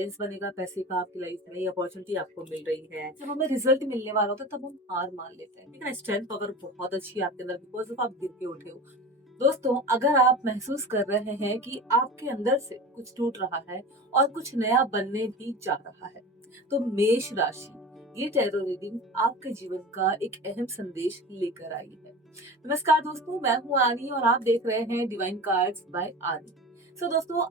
Balance बनेगा पैसे का आपकी लाइफ में, अपॉर्चुनिटी आपको मिल रही है। जब हमें रिजल्ट मिलने वाला होता है तब हम हार मान लेते हैं, ठीक है ना। स्ट्रेंथ अगर बहुत अच्छी है आपके अंदर बिकॉज ऑफ आप गिर के उठे हो। दोस्तों, अगर आप महसूस कर रहे हैं कि आपके अंदर से कुछ टूट रहा है और कुछ नया बनने भी जा रहा है, तो मेष राशि ये टैरो रीडिंग आपके जीवन का एक अहम संदेश लेकर आई है। नमस्कार दोस्तों, मैं हूँ आनी और आप देख रहे हैं डिवाइन कार्ड्स बाय आनी। दोस्तों,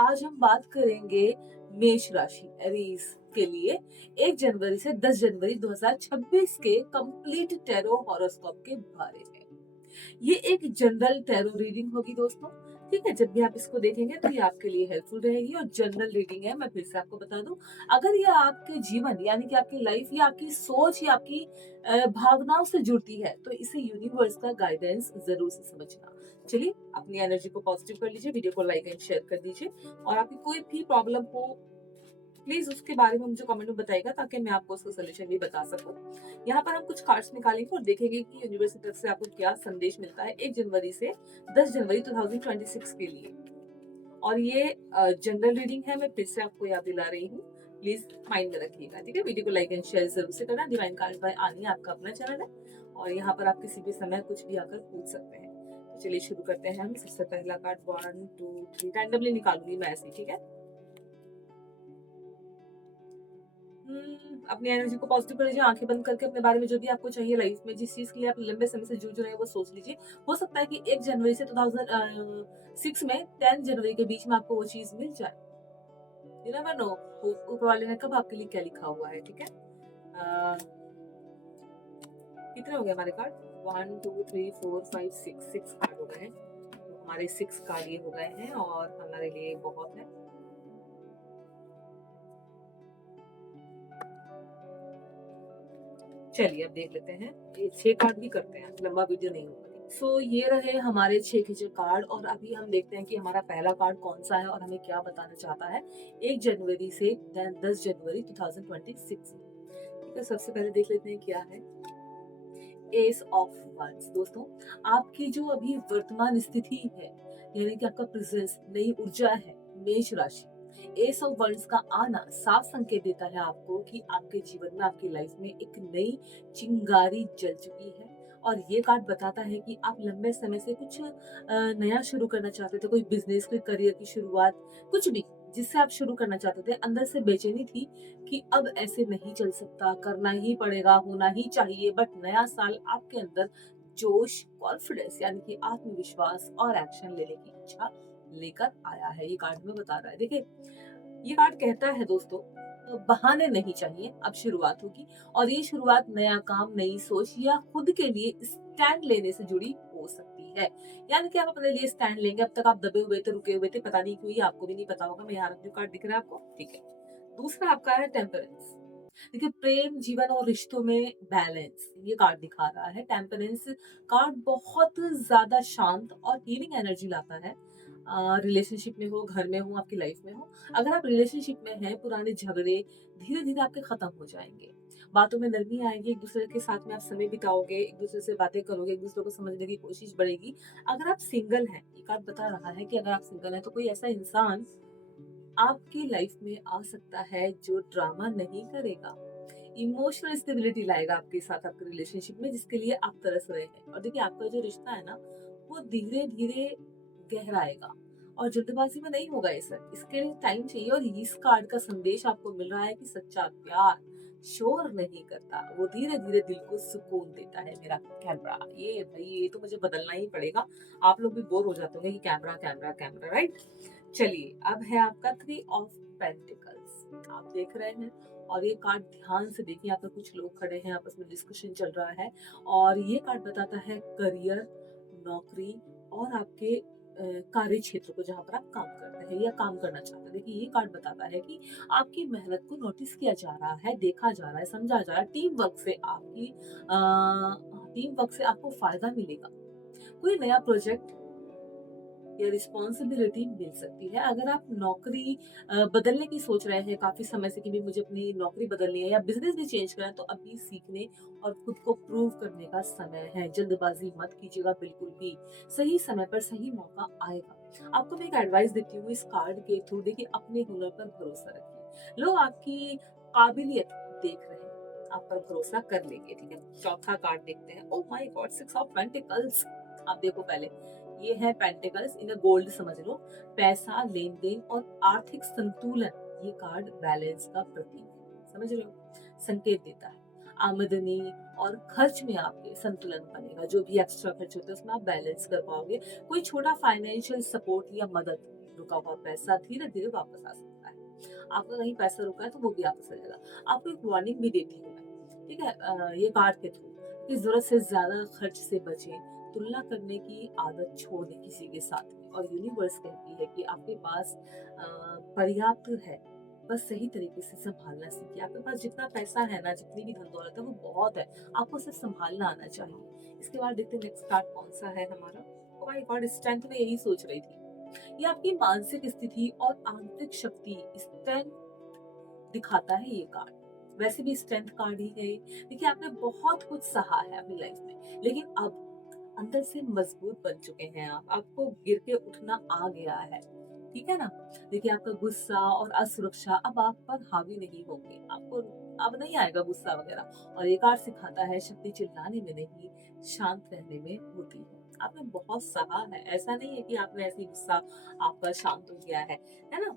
आज हम बात करेंगे मेष राशि एरीज के लिए 1 जनवरी से 10 जनवरी 2026 के कंप्लीट टैरो हॉरोस्कोप के बारे में। ये एक जनरल टैरो रीडिंग होगी दोस्तों, ठीक है। जब भी आप इसको देखेंगे तो ये आपके लिए हेल्पफुल रहेगी और जनरल रीडिंग है। मैं फिर से आपको बता दूं, अगर ये आपके जीवन यानी कि आपकी लाइफ या आपकी सोच या आपकी भावनाओं से जुड़ती है तो इसे यूनिवर्स का गाइडेंस जरूर से समझना। चलिए, अपनी एनर्जी को पॉजिटिव कर लीजिए, वीडियो को लाइक एंड शेयर कर दीजिए और आपकी कोई भी प्रॉब्लम हो प्लीज उसके बारे में मुझे कमेंट में बताइएगा ताकि मैं आपको उसका सोल्यूशन भी बता सकूं। यहाँ पर हम कुछ कार्ड्स निकालेंगे और देखेंगे कि यूनिवर्स की तरफ से आपको क्या संदेश मिलता है 1 जनवरी से 10 जनवरी 2026 के लिए। और ये जनरल रीडिंग है, मैं फिर से आपको याद दिला रही हूँ, प्लीज माइंड में रखिएगा, ठीक है। वीडियो को लाइक एंड शेयर जरूर से करना। डिवाइन कार्ड बाय आनी आपका अपना चैनल है और यहाँ पर आप किसी भी समय कुछ भी आकर पूछ सकते हैं। तो चलिए शुरू करते हैं हम। सबसे पहला कार्ड 1 2 3 रैंडमली निकालूंगी मैं ऐसे, ठीक है। अपनी एनर्जी को पॉजिटिव कर लीजिए, आंखें बंद करके अपने बारे में जो भी आपको चाहिए लाइफ में, जिस चीज के लिए आप लंबे समय से जूझ रहे हैं वो सोच लीजिए। हो सकता है कि 1 जनवरी से 2006 में 10 जनवरी के बीच में आपको वो चीज मिल जाए। यू नेवर नो ऊपर वाले ने कब आपके लिए क्या लिखा हुआ है, ठीक है। कितने हो गए हमारे कार्ड? 1 2 3 4 5 6 कार्ड हो गए हैं। तो हमारे 6 कार्ड ये हो गए हैं और हमारे लिए बहुत है। चलिए अब देख लेते हैं, ये 6 कार्ड भी करते हैं, लंबा वीडियो नहीं होगा। ये रहे हमारे 6 खींचे कार्ड और अभी हम देखते हैं कि हमारा पहला कार्ड कौन सा है और हमें क्या बताना चाहता है 1 जनवरी से 10 जनवरी 2026 में। ठीक है, सबसे पहले देख लेते हैं क्या है एस ऑफ वंस। दोस्तों, आपकी जो अभी वर्तमान स्थिति है यानी कि आपका प्रेजेंस, नई ऊर्जा है मेष राशि। एस ऑफ वंस का आना साफ संकेत देता है आपको कि आपके जीवन में, आपकी लाइफ में एक नई चिंगारी जल चुकी है। और ये कार्ड बताता है कि आप लंबे समय से कुछ नया शुरू करना चाहते थे, कोई बिजनेस, कोई करियर की शुरुआत, कुछ भी जिससे आप शुरू करना चाहते थे। अंदर से बेचैनी थी कि अब ऐसे नहीं चल सकता, करना ही पड़ेगा, होना ही चाहिए। बट नया साल आपके अंदर जोश, कॉन्फिडेंस यानी कि आत्मविश्वास और एक्शन लेने की इच्छा लेकर आया है। ये कार्ड में बता रहा है। देखिए, ये कार्ड कहता है दोस्तों, बहाने नहीं चाहिए, अब शुरुआत होगी और ये शुरुआत नया काम, नई सोच या खुद के लिए स्टैंड लेने से जुड़ी हो सकती है। यानी कि आप अपने लिए स्टैंड लेंगे। अब तक आप दबे हुए थे, रुके हुए थे, पता नहीं क्यों, ये आपको भी नहीं पता होगा। मैं यहाँ जो कार्ड दिख रहा है आपको, ठीक है। दूसरा आपका है टेम्परेंस। देखिए, प्रेम, जीवन और रिश्तों में बैलेंस ये कार्ड दिखा रहा है। टेम्परेंस कार्ड बहुत ज्यादा शांत और हीलिंग एनर्जी लाता है। रिलेशनशिप में हो, घर में हो, आपकी लाइफ में हो, अगर आप रिलेशनशिप में हैं, पुराने झगड़े धीरे धीरे आपके खत्म हो जाएंगे। बातों में नरमी आएगी, एक दूसरे के साथ में आप समय बिताओगे, एक दूसरे से बातें करोगे, एक दूसरे को समझने की कोशिश बढ़ेगी। अगर आप सिंगल हैं, ये कार्ड बता रहा है कि अगर आप सिंगल हैं तो कोई ऐसा इंसान आपकी लाइफ में आ सकता है जो ड्रामा नहीं करेगा, इमोशनल स्टेबिलिटी लाएगा आपके साथ, आपके रिलेशनशिप में, जिसके लिए आप तरस रहे हैं। और देखिए, आपका जो रिश्ता है ना, वो धीरे धीरे गहराएगा और जल्दबाजी में नहीं होगा ये सब। इसके लिए टाइम चाहिए और इस कार्ड का संदेश आपको मिल रहा है कि सच्चा प्यार शोर नहीं करता, वो धीरे धीरे दिल को सुकून देता है। मेरा कैमरा, ये भाई ये तो मुझे बदलना ही पड़ेगा। आप लोग भी बोर हो जाते होंगे कि कैमरा कैमरा कैमरा, राइट। चलिए, अब है आपका 3 ऑफ पेंटिकल्स, आप देख रहे हैं। और ये कार्ड ध्यान से देखिए, यहाँ पर कुछ लोग खड़े हैं, आपस में डिस्कशन चल रहा है। और ये कार्ड बताता है करियर, नौकरी और आपके कार्य क्षेत्र को जहाँ पर आप काम करते हैं या काम करना चाहते हैं। देखिए, ये कार्ड बताता है कि आपकी मेहनत को नोटिस किया जा रहा है, देखा जा रहा है, समझा जा रहा है। टीम वर्क से आपको फायदा मिलेगा। कोई नया प्रोजेक्ट या रिस्पॉन्सिबिलिटी मिल सकती है। अगर आप नौकरी बदलने की सोच रहे हैं काफी समय से कि भी मुझे अपनी नौकरी बदलनी है या बिजनेस भी चेंज करना है, तो अभी सीखने और खुद को प्रूव करने का समय है। जल्दबाजी मत कीजिएगा बिल्कुल भी, सही समय पर सही मौका आएगा। आपको मैं एक एडवाइस देती हूँ इस कार्ड के थ्रू। देखिए, अपने हुनर पर भरोसा रखिए। लोग आपकी काबिलियत देख रहे हैं, आप पर भरोसा कर लेंगे, ठीक है? चौथा कार्ड देखते हैं। Oh my God! 6 of pentacles. आप देखो पहले, ये है पेंटिकल्स, इन्हें गोल्ड समझ लो। पैसा, लेन-देन और आर्थिक संतुलन, ये कार्ड बैलेंस का प्रतीक है। समझ रहे हो? संकेत देता है। आमदनी और खर्च में आपके संतुलन बनेगा। जो भी एक्स्ट्रा खर्च होते हैं उसमें आप बैलेंस कर पाओगे। कोई छोटा फाइनेंशियल सपोर्ट या मदद, रुका हुआ पैसा धीरे-धीरे वापस आ सकता है। आपका कहीं पैसा रुका है तो वो भी वापस आ जाएगा। आपको एक वार्निंग भी देती हूँ मैं, ठीक है? ये कार्ड के थ्रू कि ज़रूरत से ज़्यादा खर्च से बचें, तुलना करने की आदत छोड़ दें किसी के साथ में। और यूनिवर्स कहती है कि आपके पास पर्याप्त है, बस सही तरीके से सँभालना सीखिए। आपके पास जितना पैसा है ना, जितनी भी धन-दौलत है वो बहुत है, आपको सिर्फ सँभालना आना चाहिए। इसके बाद देखते हैं नेक्स्ट कार्ड कौन-सा है हमारा। Oh my God! स्ट्रेंथ, मैं यही सोच रही थी। ये आपकी मानसिक स्थिति और आंतरिक शक्ति, स्ट्रेंथ दिखाता है ये कार्ड। वैसे भी स्ट्रेंथ कार्ड ही है ये। देखिए, आपने बहुत कुछ सहा है अपनी लाइफ में, लेकिन अब अंदर से मजबूत बन चुके हैं आप। आपको गिर के उठना आ गया है, ठीक है ना? देखिए, आपका गुस्सा और असुरक्षा अब आप पर हावी नहीं होंगे। आपको अब नहीं आएगा गुस्सा वगैरह। और ये कार्ड सिखाता है शक्ति चिल्लाने में नहीं, शांत रहने में होती है। आपने बहुत सहा है, ऐसा नहीं है कि आपने ऐसे ही गुस्सा आपका शांत हो गया है ना?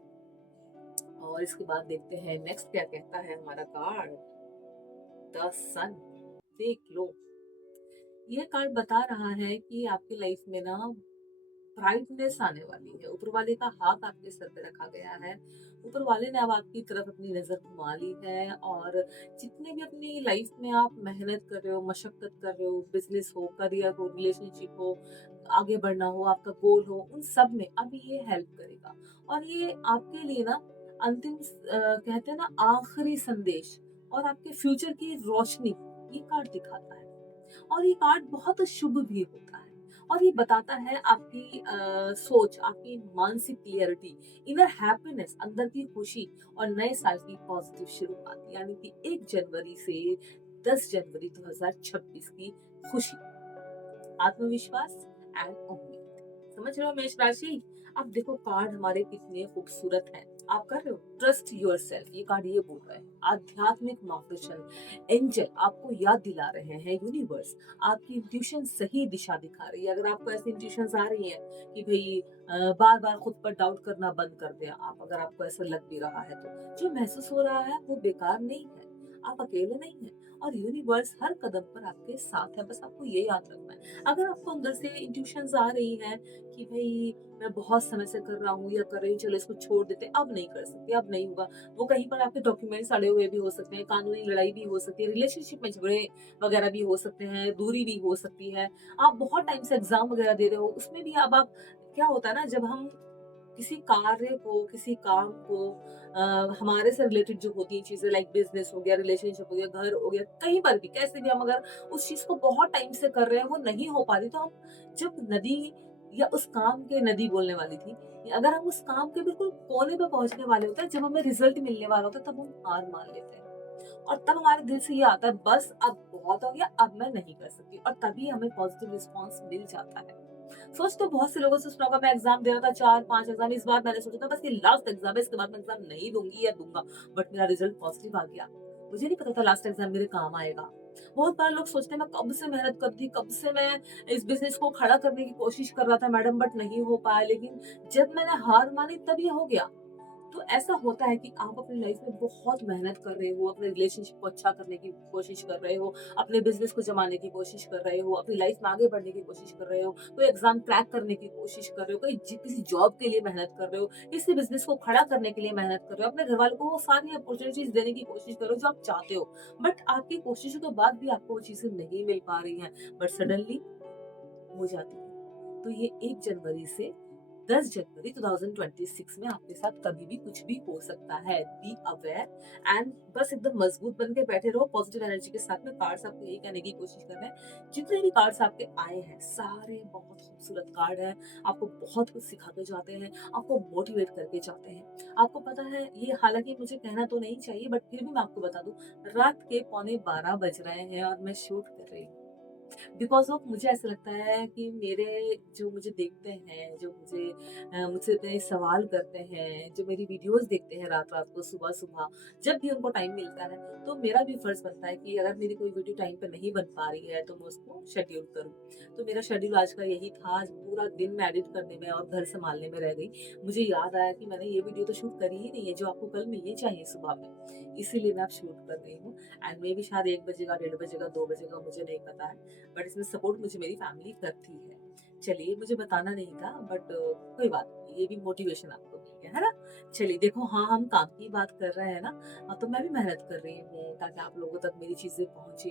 और इसके बाद देखते हैं नेक्स्ट क्या कहता है हमारा कार्ड। द सन। देख लो, ये कार्ड बता रहा है कि आपकी लाइफ में ना ब्राइटनेस आने वाली है। ऊपर वाले का हाथ आपके सर पे रखा गया है। ऊपर वाले ने अब आपकी तरफ अपनी नजर घुमा ली है। और जितने भी अपनी लाइफ में आप मेहनत कर रहे हो, मशक्कत कर रहे हो, बिजनेस हो, करियर हो, रिलेशनशिप हो, आगे बढ़ना हो, आपका गोल हो, उन सब में अब ये हेल्प करेगा। और ये आपके लिए ना अंतिम कहते हैं ना आखिरी संदेश और आपके फ्यूचर की रोशनी, ये कार्ड दिखाता है। और ये कार्ड बहुत शुभ भी होता है। और ये बताता है आपकी सोच, आपकी मानसिक क्लियरिटी, इनर हैप्पीनेस, अंदर की खुशी और नए साल की पॉजिटिव शुरुआत, यानी कि 1 जनवरी से 10 जनवरी 2026 की खुशी, आत्मविश्वास एंड उम्मीद। समझ रहे हो मेष राशि? अब देखो कार्ड हमारे कितने खूबसूरत हैं। आप कर रहे हो ट्रस्ट योरसेल्फ, ये कार्ड ये बोल रहा है। आध्यात्मिक मार्गदर्शन, एंजल आपको याद दिला रहे हैं, यूनिवर्स आपकी इंट्यूशन सही दिशा दिखा रही है। अगर आपको ऐसी इंट्यूशंस आ रही हैं कि भाई बार बार खुद पर डाउट करना बंद कर दें आप, अगर आपको ऐसा लग भी रहा है तो जो महसूस हो रहा है वो बेकार नहीं है, आप अकेले नहीं हैं। और यूनिवर्स हर कदम पर आपके साथ है, बस आपको ये याद रखना है। अगर आपको अंदर से इंट्यूशंस आ रही हैं कि भई मैं बहुत समय से कर रहा हूँ या कर रही हूँ, चलो इसको छोड़ देते हैं, अब नहीं कर सकते, अब नहीं होगा। वो कहीं पर आपके डॉक्यूमेंट्स अड़े हुए भी हो सकते हैं, कानूनी लड़ाई भी हो सकती है, रिलेशनशिप में झगड़े वगैरह भी हो सकते हैं, दूरी भी हो सकती है। आप बहुत टाइम से एग्ज़ाम वगैरह दे रहे हो, उसमें भी अब आप क्या होता है ना, जब हम किसी कार्य को, किसी काम को हमारे से रिलेटेड जो होती हैं चीज़ें, लाइक बिज़नेस हो गया, रिलेशनशिप हो गया, घर हो गया, कहीं पर भी कैसे भी हम अगर उस चीज़ को बहुत टाइम से कर रहे हैं, वो नहीं हो पा रही, तो हम जब नदी या उस काम के, नदी बोलने वाली थी, अगर हम उस काम के बिल्कुल कोने पे पहुँचने वाले होते हैं, जब हमें रिज़ल्ट मिलने वाला होता है, तब हम हार मान लेते हैं। और तब हमारे दिल से ये आता है, बस अब बहुत हो गया, अब मैं नहीं कर सकती, और तभी हमें पॉजिटिव रिस्पॉन्स मिल जाता है। सोच तो बहुत से लोगों से सुना होगा, मैं एग्जाम दे रहा था 4-5 एग्जाम, इस बार मैंने सोचा था बस ये लास्ट एग्जाम है, इसके बाद मैं एग्जाम नहीं दूंगी या दूंगा, बट मेरा रिजल्ट पॉजिटिव आ गया। मुझे नहीं पता था लास्ट एग्जाम मेरे काम आएगा। बहुत बार लोग सोचते हैं मैं कब से मेहनत कर थी, कब से मैं इस बिजनेस को खड़ा करने की कोशिश कर रहा था मैडम, बट नहीं हो पाया, लेकिन जब मैंने हार मानी तब ये हो गया। तो ऐसा होता है कि आप अपनी लाइफ में बहुत मेहनत कर रहे हो, अपने रिलेशनशिप को अच्छा करने की कोशिश कर रहे हो, अपने बिजनेस को जमाने की कोशिश कर रहे हो, अपनी लाइफ में आगे बढ़ने की कोशिश कर रहे हो, कोई एग्जाम क्रैक करने की कोशिश कर रहे हो, किसी जॉब के लिए मेहनत कर रहे हो, किसी बिजनेस को खड़ा करने के लिए मेहनत कर रहे हो, अपने घर वालों को वो सारी अपॉर्चुनिटीज देने की कोशिश कर रहे हो जो आप चाहते हो, बट आपकी कोशिशों के बाद भी आपको वो चीजें नहीं मिल पा रही हैं, बट सडनली हो जाती है। तो ये 1 जनवरी से 10 जनवरी 2026 में आपके साथ कभी भी कुछ भी हो सकता है। बी अवेयर एंड बस एकदम मजबूत बन के बैठे रहो पॉजिटिव एनर्जी के साथ में। कार्ड्स आपको यही कहने की कोशिश कर रहे हैं, जितने भी कार्ड्स आपके आए हैं सारे बहुत खूबसूरत कार्ड हैं, आपको बहुत कुछ सिखाते जाते हैं, आपको मोटिवेट करके जाते हैं। आपको पता है, ये हालांकि मुझे कहना तो नहीं चाहिए, बट फिर भी मैं आपको बता दूं, रात के 11:15 बज रहे हैं और मैं शूट कर रही हूँ। बिकॉज़ ऑफ मुझे ऐसा लगता है कि मेरे जो मुझे देखते हैं, जो मुझसे इतने सवाल करते हैं, जो मेरी वीडियोज़ देखते हैं रात-रात को, सुबह-सुबह, जब भी उनको टाइम मिलता है, तो मेरा भी फ़र्ज़ बनता है कि अगर मेरी कोई वीडियो टाइम पे नहीं बन पा रही है, तो मैं उसको शेड्यूल करूँ। तो मेरा शेड्यूल आज का यही था, आज पूरा दिन मैं एडिट करने में और घर सँभालने में रह गई। मुझे याद आया कि मैंने ये वीडियो तो शूट करी ही नहीं है, जो आपको कल मिलनी चाहिए सुबह में। इसीलिए मैं अब शूट कर रही हूँ एंड मेबी शायद 1 बजेगा, 1:30 बजेगा, 2 बजेगा, मुझे नहीं पता है। बट इसमें सपोर्ट मुझे मेरी फैमिली करती है। चलिए मुझे बताना नहीं था बट कोई बात नहीं, ये भी मोटिवेशन आपको मिल गया, है ना? चलिए देखो हाँ, हम काम की बात कर रहे हैं ना, तो मैं भी मेहनत कर रही हूँ ताकि आप लोगों तक मेरी चीज़ें पहुँचे,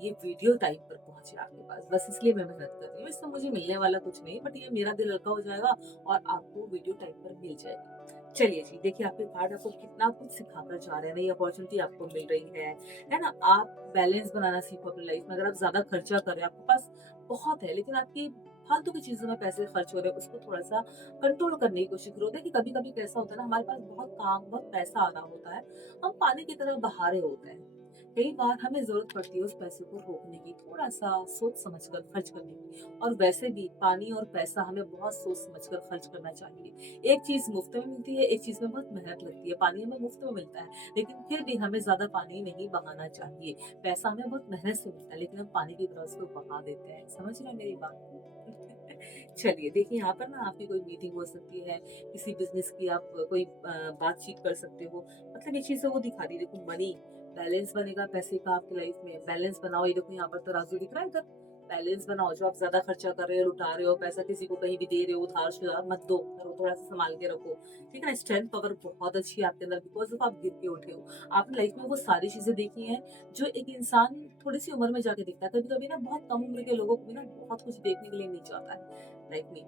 ये वीडियो टाइम पर पहुँचे आपके पास, बस इसलिए मैं मेहनत कर रही हूँ। इससे मुझे मिलने वाला कुछ नहीं बट ये मेरा दिल हल्का हो जाएगा और आपको वीडियो टाइम पर मिल जाएगी। चलिए जी, देखिए आपके कार्ड आपको कितना कुछ सिखाकर जा रहे हैं, नई अपॉर्च्युनिटी आपको मिल रही है ना? आप बैलेंस बनाना सीखो अपनी लाइफ में। अगर आप ज़्यादा खर्चा कर रहे हैं, आपके पास बहुत है, लेकिन आपकी फालतू की चीज़ों में पैसे खर्च हो रहे हैं, उसको थोड़ा-सा कंट्रोल करने की कोशिश करो। देखिए, कभी-कभी कैसा होता है ना, हमारे पास बहुत काम, बहुत पैसा आ रहा होता है, हम पानी की तरह बहा रहे होते हैं। कई बार हमें ज़रूरत पड़ती है उस पैसे को रोकने की, थोड़ा-सा सोच समझ कर खर्च करने की और वैसे भी पानी और पैसा हमें बहुत सोच समझ कर खर्च करना चाहिए। एक चीज़ मुफ्त में मिलती है, एक चीज़ में बहुत मेहनत लगती है। पानी हमें मुफ्त में मिलता है, लेकिन फिर भी हमें ज़्यादा पानी नहीं बहाना चाहिए। पैसा हमें बहुत मेहनत से मिलता है, लेकिन हम पानी की तरह उसको बहा देते हैं। समझ रहे हैं मेरी बात को? चलिए देखिए यहाँ पर ना आपकी कोई मीटिंग हो सकती है, किसी बिज़नेस की आप कोई बातचीत कर सकते हो। मतलब ये चीज़ें वो दिखा रही है, देखो मनी बैलेंस बनेगा पैसे का आपकी लाइफ में, बैलेंस बनाओ। ये देखो यहाँ पर तराजू दिख रहा है इधर, बैलेंस बनाओ। जो आप ज़्यादा खर्चा कर रहे हो, लुटा रहे हो, पैसा किसी को कहीं भी दे रहे हो, उधार-सुधार मत दो, थोड़ा-सा सँभाल के रखो। ठीक है ना? स्ट्रेंथ पावर बहुत अच्छी है आपके अंदर बिकॉज़ ऑफ आप गिर के उठे हो। आपने लाइफ में वो सारी चीज़ें देखी हैं जो एक इंसान थोड़ी-सी उम्र में जाके दिखता है। कभी-कभी ना बहुत कम उम्र के लोगों को भी ना बहुत कुछ देखने के लिए मिल जाता है लाइफ में।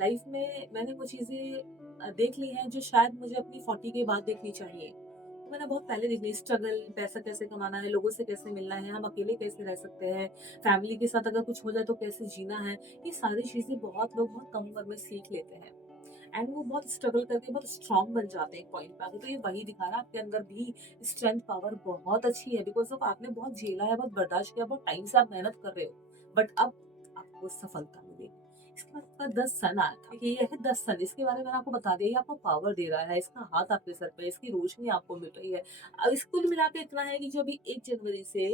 लाइफ में मैंने वो चीज़ें देख ली हैं जो शायद मुझे अपनी 40 के बाद देखनी चाहिए। तो मैंने बहुत पहले देख ली स्ट्रगल, पैसा कैसे कमाना है, लोगों से कैसे मिलना है, हम अकेले कैसे रह सकते हैं, फैमिली के साथ अगर कुछ हो जाए तो कैसे जीना है। ये सारी चीज़ें बहुत लोग बहुत कम उम्र में सीख लेते हैं। एंड वो बहुत स्ट्रगल करके बहुत स्ट्रॉन्ग बन जाते हैं एक पॉइंट पे आके। तो ये वही दिखा रहा है आपके अंदर भी स्ट्रेंथ पावर बहुत अच्छी है बिकॉज़ ऑफ आपने बहुत झेला है, बहुत बर्दाश्त किया, बहुत टाइम से आप मेहनत कर रहे हो। बट अब आपको सफलता मिलेगी। इसके बाद आपका 10 सन आया था। देखिए ये है 10 सन, इसके बारे में मैंने आपको बता दिया, ये आपको पावर दे रहा है, इसका हाथ आपके सर पे है, इसकी रोशनी आपको मिल रही है। अब इस कुल मिला के इतना है कि जो अभी 1 जनवरी से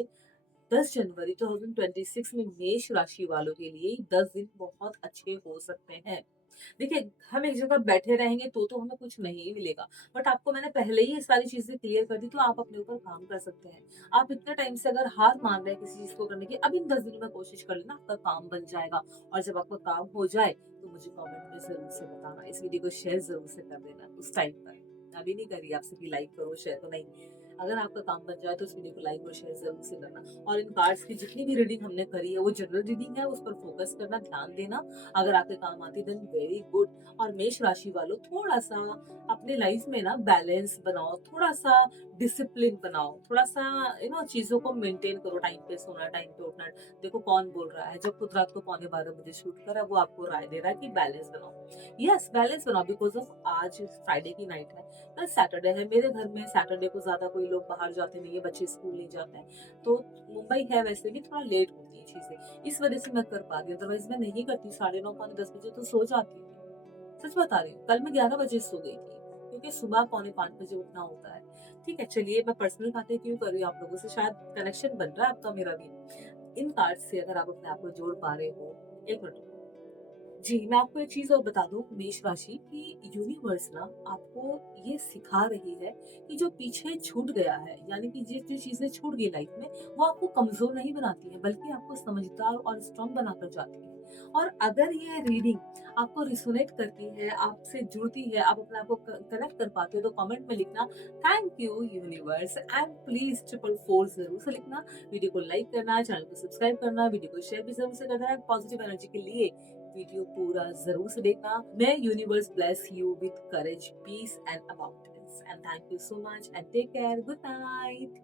10 जनवरी 2026 में मेष राशि वालों के लिए 10 दिन बहुत अच्छे हो सकते हैं। देखिए, हम एक जगह बैठे रहेंगे तो हमें कुछ नहीं मिलेगा। बट आपको मैंने पहले ही ये सारी चीज़ें क्लियर कर दी तो आप अपने ऊपर काम कर सकते हैं। आप इतने टाइम से अगर हार मान रहे हैं किसी चीज़ को करने की, अब इन 10 दिनों में कोशिश कर लेना, आपका काम बन जाएगा। और जब आपका काम हो जाए, तो मुझे कमेंट में ज़रूर से बताना। इस वीडियो को शेयर ज़रूर से कर देना उस टाइम पर। अभी नहीं करिए आपसे कि लाइक करो, शेयर तो नहीं। अगर आपका काम बन जाए तो इस वीडियो को लाइक और शेयर ज़रूर से करना। और इन कार्ड्स की जितनी भी रीडिंग हमने करी है, वो जनरल रीडिंग है, उस पर फोकस करना, ध्यान देना। अगर आपके काम आती देन वेरी गुड। और मेष राशि वालों थोड़ा-सा अपने लाइफ में ना बैलेंस बनाओ, थोड़ा-सा डिसिप्लिन बनाओ, थोड़ा-सा चीज़ों को मेंटेन करो, टाइम पे सोना, टाइम पे उठना। देखो कौन बोल रहा है, जब खुद रात को पौने 12 बजे शूट कर रहा है, वो आपको राय दे रहा है कि बैलेंस बनाओ। यस, बैलेंस बनाओ बिकॉज़ ऑफ आज फ्राइडे की नाइट है, कल सैटरडे है। मेरे घर में सैटरडे को ज़्यादा कोई लोग बाहर जाते नहीं है, बच्चे स्कूल नहीं जाते हैं। तो मुंबई है वैसे भी थोड़ा लेट होती है चीज़ें, इस वजह से मैं कर पा रही हूँ, अदरवाइज़ मैं नहीं करती, साढ़े 9 पौने 10 बजे तो सो जाती हूँ। सच बता रही हूँ, कल मैं 11 बजे सो गई थी, क्योंकि सुबह पौने 5 बजे उठना होता है। ठीक है, चलिए मैं पर्सनल बातें क्यों कर रही हूँ आप लोगों से, शायद कनेक्शन बन रहा है आपका मेरा भी। इन कार्ड से अगर आप अपने आप को जोड़ पा रहे हो, 1 मिनट जी, मैं आपको एक चीज़ और बता दूँ मेष राशि कि यूनिवर्स ना आपको ये सिखा रही है कि जो पीछे छूट गया है, यानी कि जो चीज़ें छूट गई लाइफ में, वो आपको कमज़ोर नहीं बनाती है, बल्कि आपको समझदार और स्ट्रॉन्ग बनाकर जाती है। और अगर ये रीडिंग आपको रिसोनेट करती है, आपसे जुड़ती है, आप अपने आप को क कनेक्ट कर पाते हो, तो कमेंट में लिखना thank you universe and please 444 ज़रूर से लिखना। वीडियो को लाइक करना, चैनल को सब्सक्राइब करना, वीडियो को शेयर भी ज़रूर से करना है। पॉजिटिव एनर्जी के लिए वीडियो पूरा जरूर से देखना। मैं universe bless you with courage, peace and abundance and thank you so much and take care, good night.